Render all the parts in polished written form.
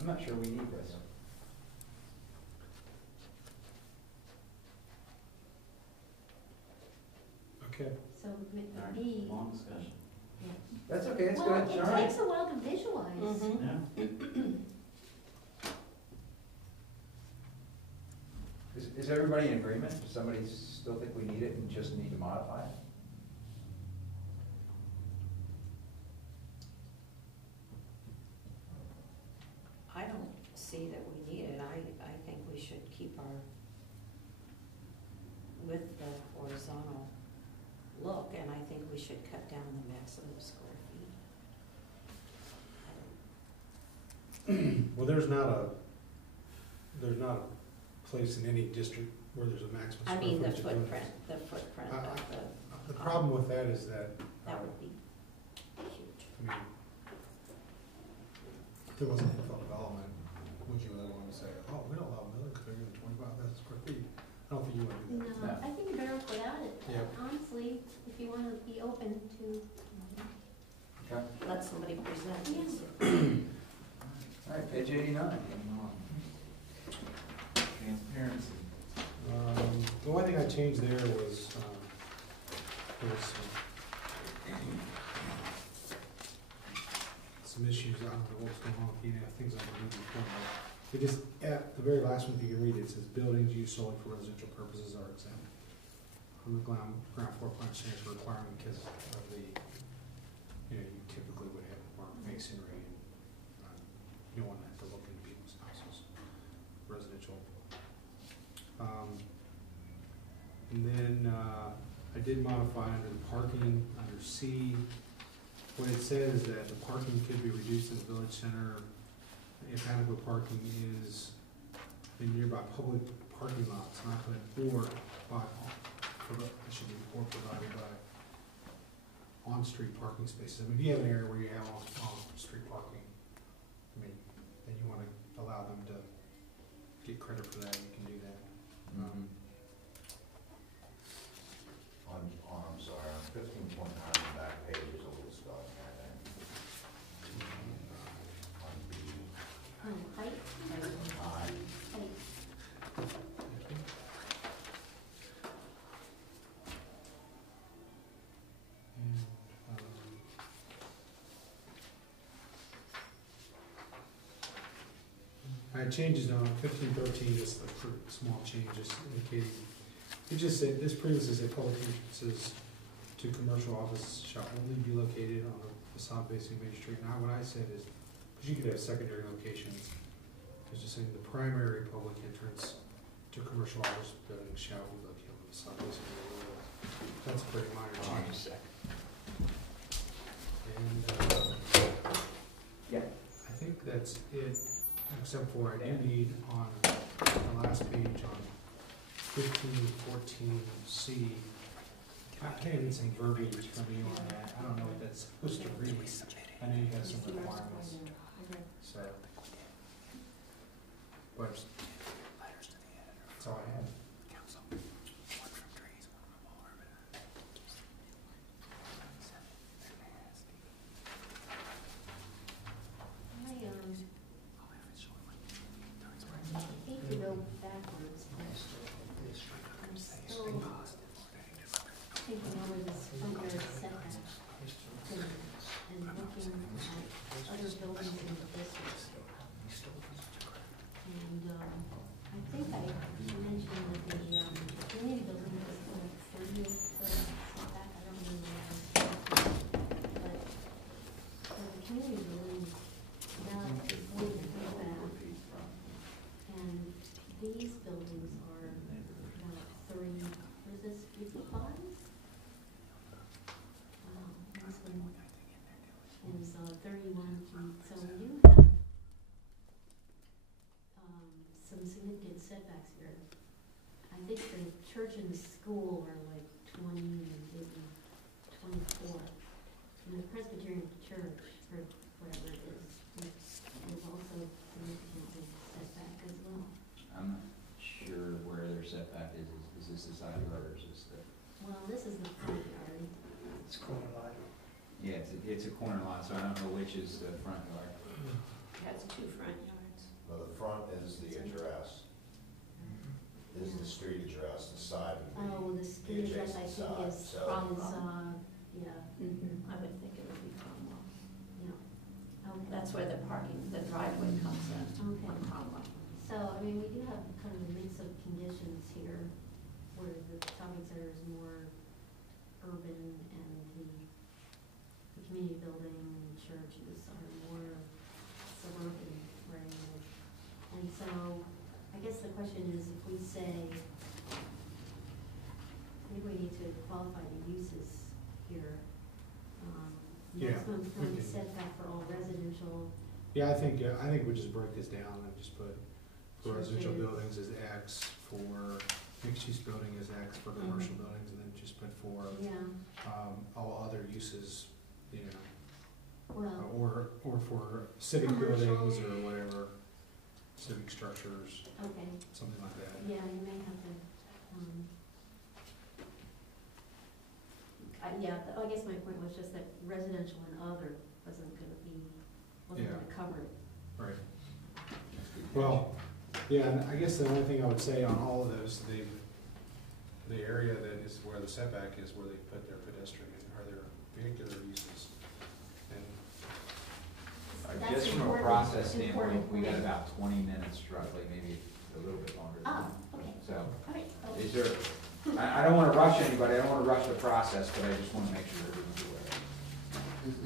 I'm not sure we need this. Okay. So Alright, maybe. long discussion. Yeah. That's okay, it's Well, good, it all right. takes a while to visualize. Yeah. Is everybody in agreement? Does somebody still think we need it and just need to modify it? I don't see that we need it. I think we should keep our, with the horizontal look, and I think we should cut down the maximum square feet. Well, there's not a place in any district where there's a maximum I square mean, the footage of buildings. footprint of The problem with that is that, that would be huge. I mean, if there wasn't infill development, would you really want to say, oh, we don't allow buildings bigger than 25,000 square feet? I don't think you want to do No, that. No. I think you're better off without it. Yeah. Honestly, if you wanna be open to. Okay. Let somebody present Yeah. this. All right, page 89. Transparency. The only thing I changed there was, some issues, I don't know what's going on with things I've been reading before, but it just, at the very last one, if you can read it, it says buildings used solely for residential purposes are exempt from the ground floor plan standards requirement because of the, you typically would have more masonry and, you don't want to have to look into people's houses, residential. And then, I did modify under the parking, under C, what it says that the parking could be reduced in the village center if adequate parking is in nearby public parking lots, not put or by, it should be or provided by on-street parking spaces. I mean, if you have an area where you have on-street parking, I mean, then you wanna allow them to get credit for that, you can do that. I'm sorry, on 15.9, the back page is a little stuck there then. On B, Height. I, Height. I had changes on 1513, just the small changes indicating, it just said, this previously said public entrances to commercial offices shall only be located on the facade facing Main Street. Now what I said is, because you could have secondary locations, it's just saying the primary public entrance to commercial office buildings shall be located on the facade facing Main Street. That's a pretty minor change. And, Yeah. I think that's it, except for I do need on the last page on 1514C, I think I need some verbiage from you on that. I don't know what that's supposed to read. I know you have some requirements, so. But that's all I have. I hate to go backwards, but I'm still thinking over this front yard setback and looking at other buildings in the district. And, I think I mentioned that the community building was like 38 foot setback, I don't remember what I was but for the community building, that is 40 feet back. And these buildings are about 30, what is this, 55? This one is 31 feet, so we do have some significant setbacks here. I think the church and the school are like 20 and maybe 24. And the Presbyterian church, or whatever it is also significantly set back as well. I'm not sure where their setback is. Is this the side yard or is this the? Well, this is the front yard. It's corner lot. Yeah, it's a corner lot, so I don't know which is the front yard. It has two front yards. Greenhills, I think, adjacent is side, so. from, yeah, I would think it would be Cromwell. yeah. Okay. That's where the parking, the driveway comes in, Okay. on Cromwell. So, I mean, we do have kind of a mix of conditions here, where the shopping center is more urban and the community building and churches are more suburban oriented. And so, I guess the question is, if we say, maybe we need to qualify the uses here. Yeah, Maximum we front can- setback for all residential, Yeah, I think we just break this down and just put, for residential Churches. buildings is X, for mixed-use building is X, for commercial Mhm. buildings, and then just put for, yeah, all other uses, you know, well, or for civic Commercial. buildings or whatever, civic structures, okay. something like that. Yeah, you may have to, yeah, I guess my point was just that residential and other wasn't Yeah. gonna cover it. Right. Well, yeah, and I guess the only thing I would say on all of those, the area that is where the setback is where they put their pedestrian, or their vehicular uses. And I That's guess from a important- process standpoint, important we got point. about 20 minutes roughly, maybe a little bit longer than Ah, that. okay, So, all right. Oh, is there, I don't wanna rush anybody, I don't wanna rush the process, but I just wanna make sure everyone's aware.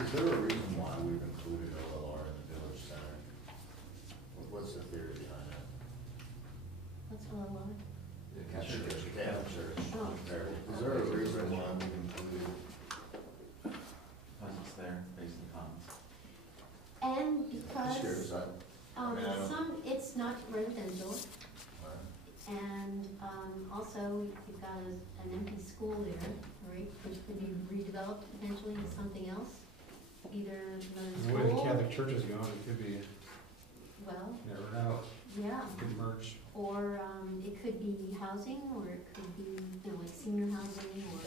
Is there a reason why we've included OLR in the village center? What's the theory behind that? That's all I want. The Catholic Church. The Catholic Church. Oh. Is there a reason why we've included? Because it's there, based on comments. And Just curious, because, I mean, I don't- it's not residential, Right. and, also you've got an empty school there, right, which could be redeveloped potentially into something else, either another the way the school, Catholic Church is going, it could be, well, you never know, yeah. it could merge. Or, it could be housing, or it could be, you know, like senior housing, or,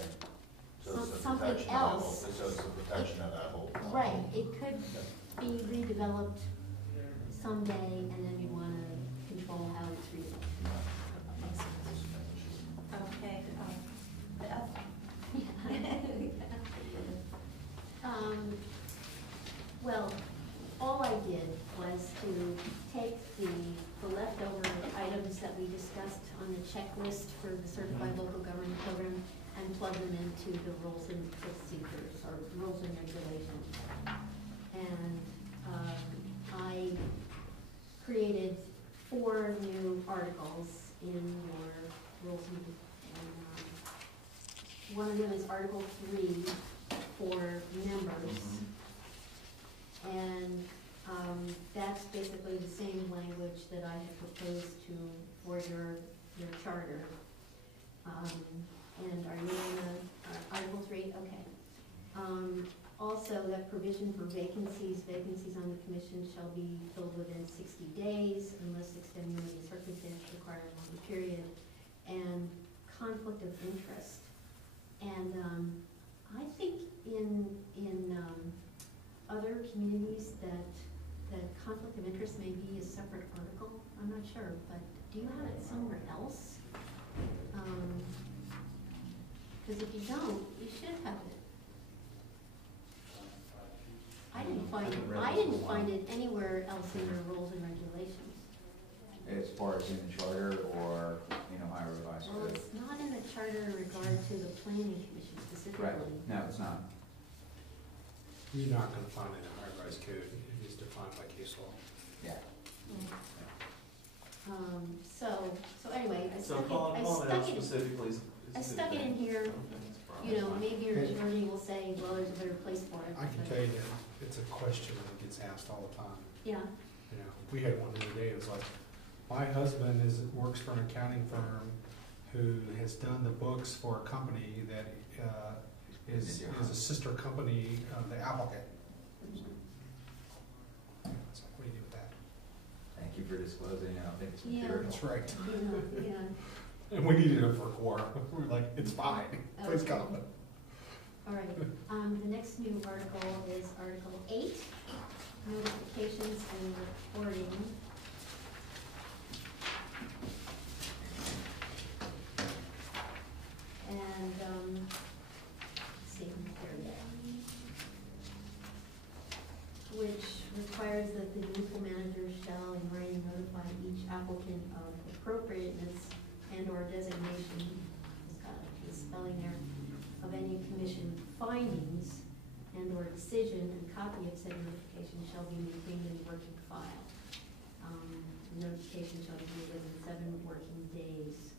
So it's the something protection of that whole- else. So it's the protection of that whole. right, it could be redeveloped someday, and then you wanna control how it's redeveloped. Okay, Beth? Well, all I did was to take the leftover items that we discussed on the checklist for the Certified Local Government Program and plug them into the rules and procedures, or rules and regulations. And, I created 4 new articles in your rules and, one of them is Article 3 for members. And, that's basically the same language that I had proposed for your charter. And are you in Article 3? Okay. Also, that provision for vacancies on the commission shall be filled within 60 days unless extenuating circumstance require a longer period. And conflict of interest. And, I think in other communities that conflict of interest may be a separate article, I'm not sure, but do you have it somewhere else? Because if you don't, you should have it. I didn't find it anywhere else in your rules and regulations. As far as in the charter or in Ohio Revised Well, Code. it's not in the charter in regard to the planning commission specifically. Right, no, it's not. You're not gonna find it in the high-rise code, it is defined by case law. Yeah. So anyway, I So stuck calling it out it, specifically is I a good stuck it in thing. here, Okay, that's fine. you know, maybe your Okay. attorney will say, well, there's a better place for it. I can but- tell you that it's a question that gets asked all the time. Yeah, You know, we had one the other day, it was like, my husband works for an accounting firm who has done the books for a company that, is a sister company of the applicant. It's like, what do you do with that? Thank you for disclosing, I don't think it's Yeah. material. That's right. yeah, And we needed it for quorum. We were like, it's fine, please Okay. come. all right. The next new article is Article 8, notifications and reporting. And, the municipal manager shall in writing notify each applicant of appropriateness and/or designation, it's got a spelling there, of any commission findings and/or decision, and copy of said notification shall be maintained in working file. The notification shall be made within 7 working days,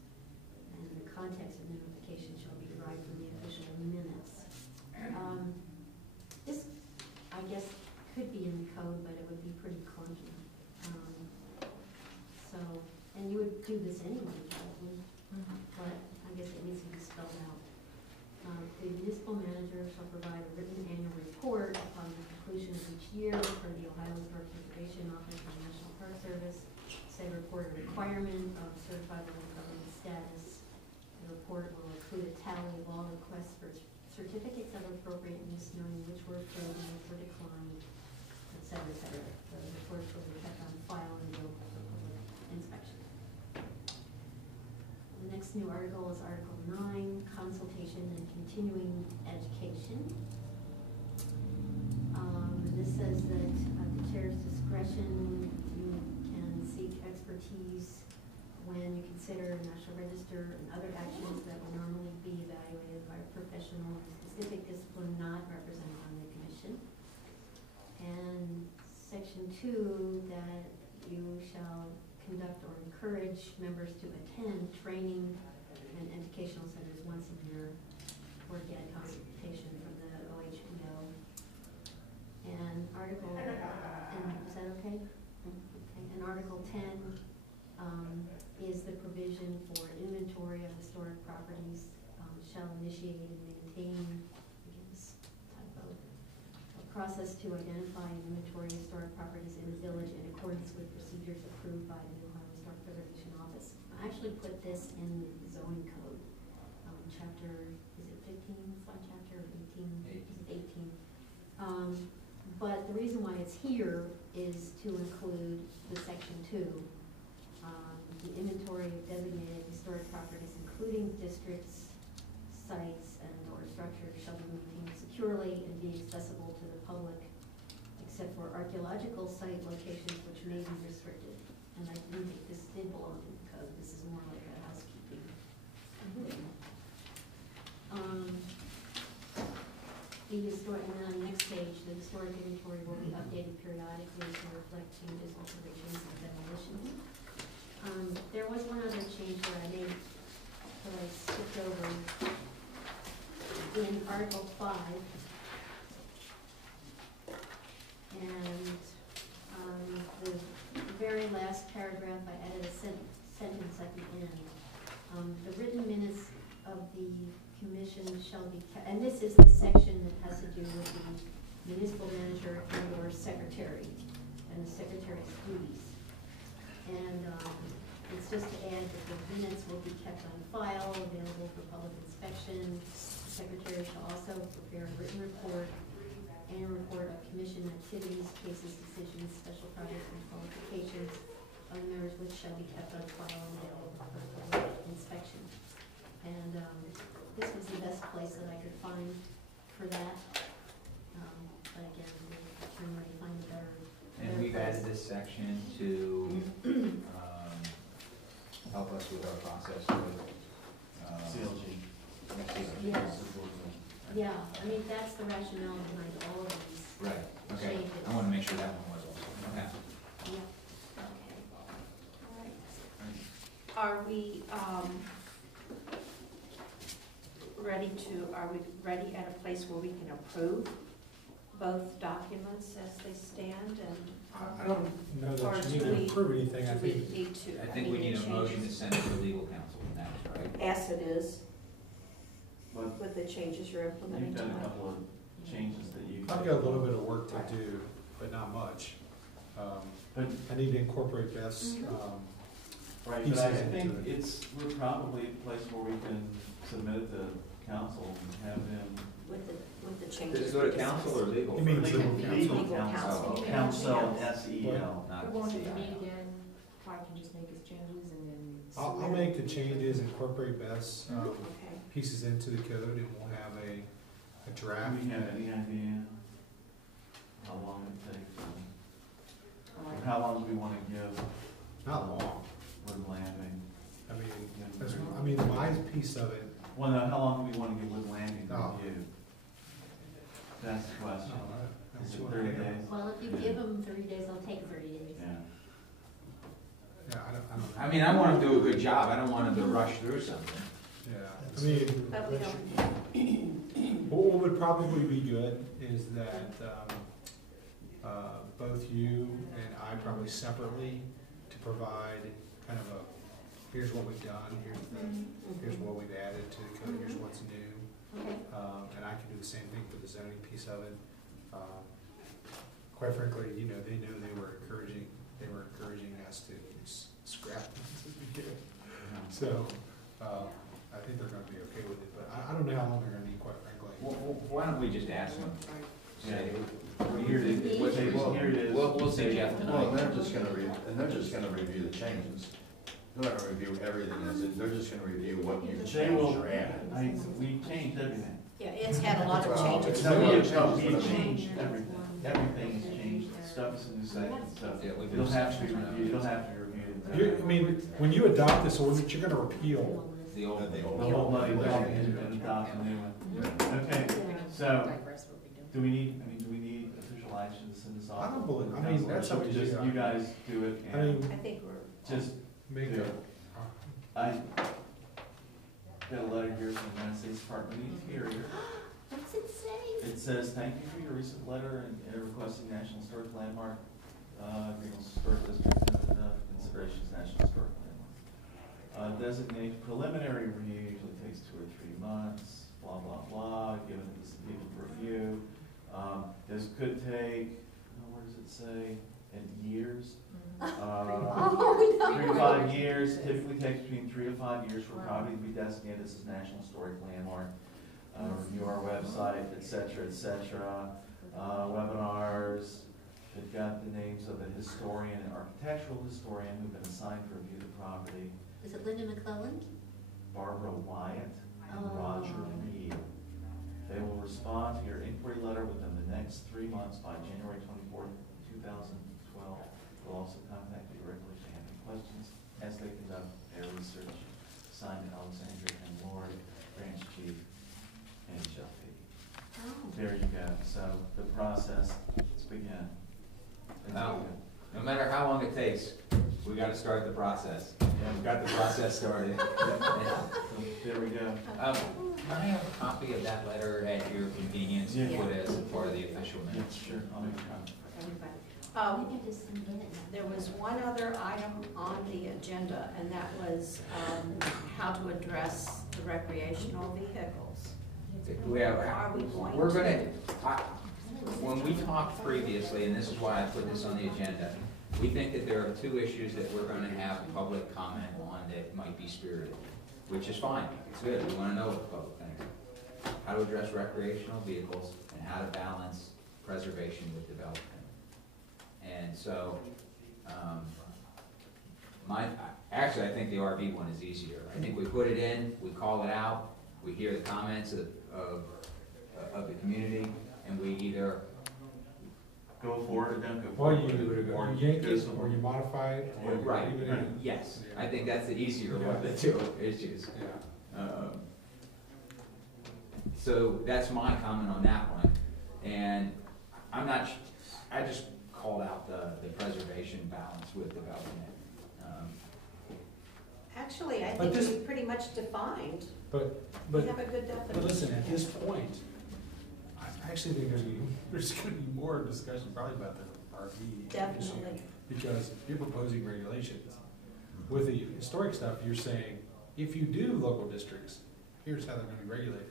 and the context of the notification shall be derived from the official minutes. This, I guess, could be in the code, but it would be pretty clunky. So, and you would do this anyway, probably, but I guess it needs to be spelled out. The municipal manager shall provide a written annual report upon the conclusion of each year for the Ohio Historic Preservation Office and National Park Service. Said report a requirement of certified local government status. The report will include a tally of all requests for certificates of appropriateness, knowing which were approved and which were declined, et cetera, et cetera. The reports will be kept on file and available for public inspection. The next new article is Article 9, consultation and continuing education. This says that at the chair's discretion, you can seek expertise when you consider National Register and other actions that will normally be evaluated by a professional in a specific discipline not represented on the commission. And Section 2, that you shall conduct or encourage members to attend training and educational centers once a year or get consultation from the OHPO. And Article, and is that okay? Okay. And Article 10 is the provision for inventory of historic properties, shall initiate and maintain, typo, a process to identify and inventory historic properties in the village in accordance with procedures approved by the Ohio Historic Preservation Office. I actually put this in the zoning code, chapter, is it 15, subchapter 18? 18. But the reason why it's here is to include the Section 2, the inventory of designated historic properties, including districts, sites, and or structures shall be maintained securely and be accessible to the public, except for archaeological site locations which may be restricted. And I think this did belong in the code. This is more like a housekeeping thing. The historic, and then on the next page, the historic inventory will be updated periodically to reflect changes, alterations, and demolitions. There was one other change that I made that I skipped over. In Article 5, and the very last paragraph, I added a sentence at the end. The written minutes of the commission shall be, and this is the section that has to do with the municipal manager and or secretary, and the secretary's duties. And it's just to add that the minutes will be kept on file, available for public inspection. The secretary shall also prepare a written report and a report of commission activities, cases, decisions, special projects, and qualifications of the members, which shall be kept on file and available for public inspection. And this was the best place that I could find for that. But again, I'm ready to find a better. And we've added this section to help us with our process with CLG. Yes. Yeah, I mean, that's the rationale behind all of these. Right, okay. Changes. I want to make sure that one was also, okay. Yep, okay. All right. Are we, are we ready at a place where we can approve both documents as they stand, and? I don't know Or that you do need we- to approve anything, I do we think. need to? I think we mean, need a the motion to changes- send it to legal counsel next, right? As it is, But with the changes you're implementing you've done a tonight. couple of changes that you. I've got a little bit of work to do, but not much. But, I need to incorporate Beth's, right, pieces but I into think it. we're probably a place where we can submit it to council and have them. With the changes. Does it go to council or legal? You mean first? legal counsel? Legal counsel. Oh, okay. Council, S-E-L. Not We're going to CIL. meet again, Todd can just make his changes and then. I'll make the changes, incorporate Beth's Okay. pieces into the code, and we'll have a Do draft. we have any idea how long it takes? Or how long do we wanna give Not long. Wood Landing? I mean, my piece of it, Well, no, how long do we wanna give Wood Landing to Oh. review? That's the question. that's Is it what- 30 days? Well, if you give them 30 days, they'll take 30 days. Yeah. Yeah, I don't. I mean, I want them to do a good job, I don't want them to rush through something. Yeah, I mean, But we don't, what would probably be good is that, both you and I probably separately to provide kind of a, here's what we've done, here's what we've added to the code, here's what's new. Okay. And I can do the same thing for the zoning piece of it. Quite frankly, you know, they were encouraging us to scrap things as we do. So, I think they're gonna be okay with it, but I don't know how long they're gonna need, quite frankly. Why don't we just ask them? Say, Here it is, what they, here it is. We'll see Jeff Well, tonight. and they're just gonna review the changes. They're not gonna review everything, they're just gonna review what you've They will, changed or added. we changed everything. yeah, it's had a lot of Well, changes. it's- No, No, we no, changed everything. Everything's changed, stuff's in the second, so Yeah, we've it'll been have to be switching around. reviewed, it'll have to be reviewed. I mean, when you adopt this ordinance, you're gonna repeal. The old. The The old- whole money back and adopt a new one. Okay, so, do we need official action to send this off? I don't believe- I mean, that's up to you. You guys do it I and mean, I think we're, just, make do a, it. I got a letter here from the United States Department of the Interior. What's it say? It says, thank you for your recent letter and requesting National Historic Landmark, Greenhills Historic District consideration as National Historic Landmark. Designate preliminary review usually takes 2 or 3 months, blah, blah, blah, given this people for review. This could take, where does it say, in years? Oh, no. 3 to 5 years, typically takes between 3 to 5 years for a property to be designated as a National Historic Landmark. Review our website, et cetera, et cetera. Webinars, they've got the names of a historian, an architectural historian who've been assigned to review the property, Is it Linda McClellan? Barbara Wyatt and Oh. Roger Reed. They will respond to your inquiry letter within the next 3 months by January 24th, 2012. They'll also contact you directly if they have any questions as they conduct their research. Signed Alexandria and Lord, Branch Chief, NHLP. Oh. There you go, so the process, let's begin. Now, no matter how long it takes, we gotta start the process. And we've got the process started. There we go. Can I have a copy of that letter at your convenience to put as a part of the official Yeah, minutes? sure, I'll make a copy. We can just send it. there was one other item on the agenda, and that was, how to address the recreational vehicles. We have, Are we going we're to? gonna, when we talked previously, and this is why I put this on the agenda, we think that there are 2 issues that we're gonna have public comment on that might be spirited, which is fine, it's good, we wanna know what the public thinks. How to address recreational vehicles and how to balance preservation with development. And so, actually, I think the RV one is easier. I think we put it in, we call it out, we hear the comments of the community, and we either, Go forward or don't go or forward. you Or yank go it, somewhere. or you modify it, or you right, leave it in. yes, I think that's the easier of the 2 issues. Yeah. So that's my comment on that one, and I'm not, I just called out the preservation balance with development. Actually, I But think this- we pretty much defined, But, we but, have a good but definition. listen, at this point, I actually think there's gonna be more discussion probably about the RV issue. Definitely. Because you're proposing regulations. With the historic stuff, you're saying, if you do local districts, here's how they're gonna be regulated.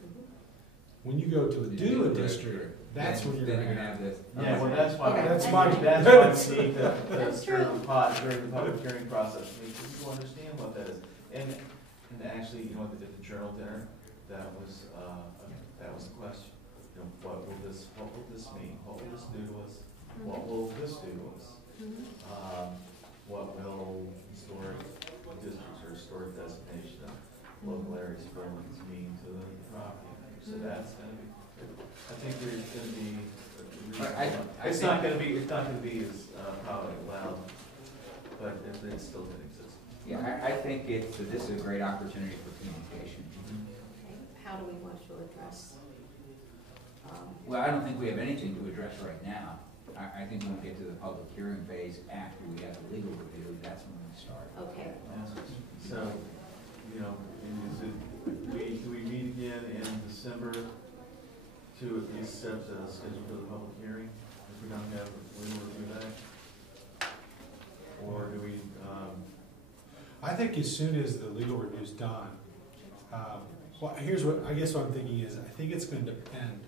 When you go to do a district, that's when you're Then gonna have. this. Yeah, well, that's why. Okay. That's my- That's why we need to, That's during true. during the public hearing process, we need to understand what that is. And actually, you know, at the journal dinner, that was the question. You know, what will this mean? What will this do to us? What will this do to us? What will historic districts or historic designation of local areas, buildings mean to the property owner? So that's gonna be, I think there's gonna be, I it's not gonna be as, probably loud it still didn't exist. Yeah, I think this is a great opportunity for communication. Okay, how do we want to address? Well, I don't think we have anything to address right now. I think when we get to the public hearing phase, after we have the legal review, that's when we start. Okay, So, you know, do we meet again in December to at least set a schedule for the public hearing? If we don't have legal review that? Or do we, I think as soon as the legal review's done, well, here's what, I guess what I'm thinking is, I think it's gonna depend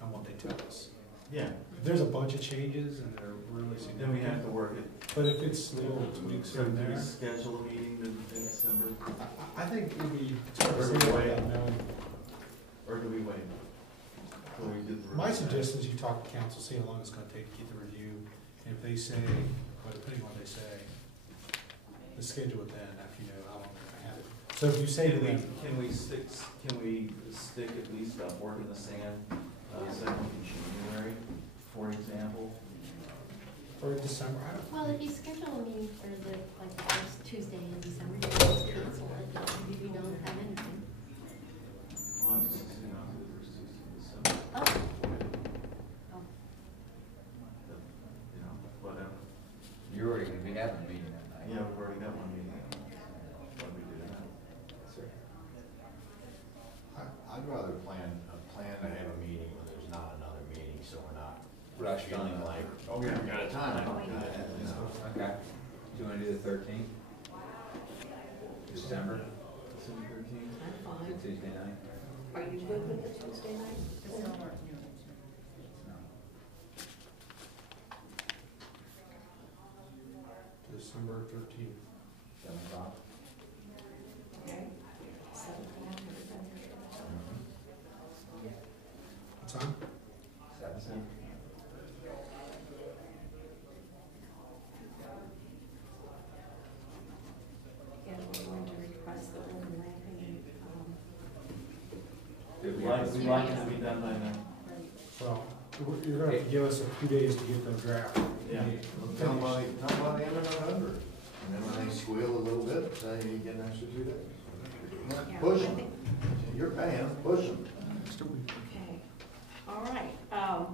on what they tell us. yeah, If there's a bunch of changes and they're really then we have significant, to work it. but if it's little tweaks So here and do we there, schedule a meeting in December, I think it'd be, it's hard to Or say do we without wait? knowing. or do we wait? Till we get the My review back? suggestion is you talk to council, see how long it's gonna take to get the review, and if they say, well, depending on what they say, the schedule it then, after you know how long they're gonna have it. So if you say to them, Can we stick at least a fork in the sand, second week in January, for example? or in December, I don't. Well, if you schedule a meeting for the, like, the first Tuesday in December, you can just cancel it, if you don't have anything. Well, I'm just, you know, the first Tuesday in December, Oh, oh, you know, whatever. You're already gonna be having a meeting that night. Yeah, we've already got one meeting. What do we do now? I'd rather plan to have a meeting when there's not another meeting, so we're not Rushed on feeling it. like, oh, we haven't got a time. You know. Okay. Do you wanna do the 13th? December, December 13th? I'm the fine. Tuesday night? Are you good with the Tuesday night? No. December 13th. 7 o'clock? Okay. 7 p.m. everybody? What time? 7. Again, we're going to request the open ranking, We'd like it to be done by then. Well, you're gonna have to give us a few days to get the draft. Yeah. Tell them by the end of November, and then when they squeal a little bit, say you get an extra 2 days. Yeah, Push I them, think- you're paying them, push them. Okay, all right, I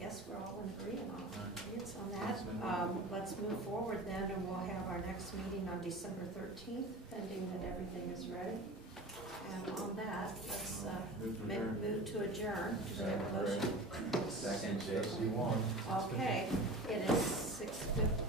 guess we're all in agreement on that. Let's move forward then, and we'll have our next meeting on December 13th, pending that everything is ready. And on that, let's, move to adjourn. Do we have a motion? Second, Jason. Yes, you want. Okay, it is 6:50.